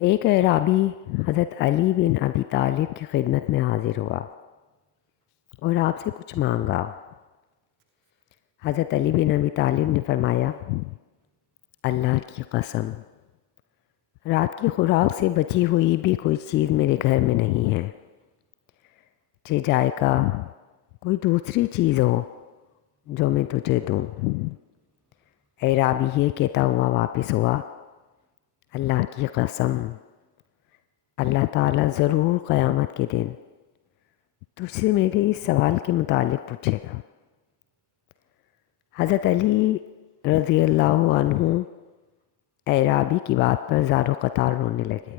ایک اعرابی حضرت علی بن ابی طالب کی خدمت میں حاضر ہوا اور آپ سے کچھ مانگا۔ حضرت علی بن ابی طالب نے فرمایا، اللہ کی قسم، رات کی خوراک سے بچی ہوئی بھی کوئی چیز میرے گھر میں نہیں ہے، جائے کا کوئی دوسری چیز ہو جو میں تجھے دوں۔ اعرابی یہ کہتا ہوا واپس ہوا، اللہ کی قسم، اللہ تعالیٰ ضرور قیامت کے دن تجھ سے میرے اس سوال کے متعلق پوچھے گا۔ حضرت علی رضی اللہ عنہ اعرابی کی بات پر زار و قطار رونے لگے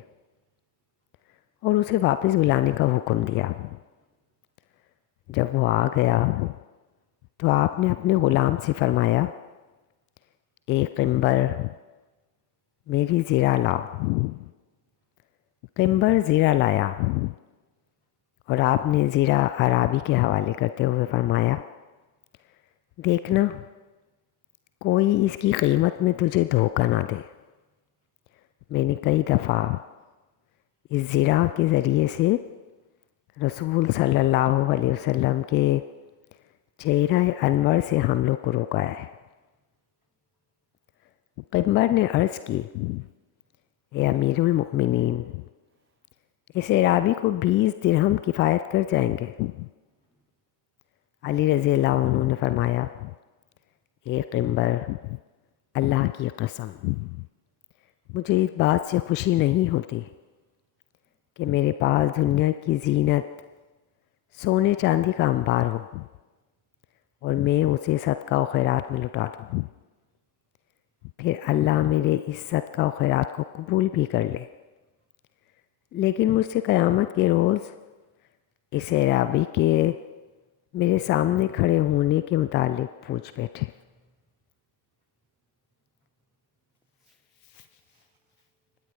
اور اسے واپس بلانے کا حکم دیا۔ جب وہ آ گیا تو آپ نے اپنے غلام سے فرمایا، ایک قنبر میری زیرہ لاؤ۔ قنبر زیرہ لایا اور آپ نے زیرہ اعرابی کے حوالے کرتے ہوئے فرمایا، دیکھنا کوئی اس کی قیمت میں تجھے دھوکہ نہ دے۔ میں نے کئی دفعہ اس زیرہ کے ذریعے سے رسول صلی اللہ علیہ وسلم کے چہرہ انور سے حملوں کو روکا ہے۔ قنبر نے عرض کی، اے امیر المؤمنین، اس اعرابی کو 20 درہم کفایت کر جائیں گے۔ علی رضی اللہ عنہ نے فرمایا، اے قنبر، اللہ کی قسم، مجھے اس بات سے خوشی نہیں ہوتی کہ میرے پاس دنیا کی زینت سونے چاندی کا انبار ہو اور میں اسے صدقہ و خیرات میں لٹا دوں، پھر اللہ میرے اس صدقہ و خیرات کو قبول بھی کر لے، لیکن مجھ سے قیامت کے روز اس اعرابی کے میرے سامنے کھڑے ہونے کے متعلق پوچھ بیٹھے۔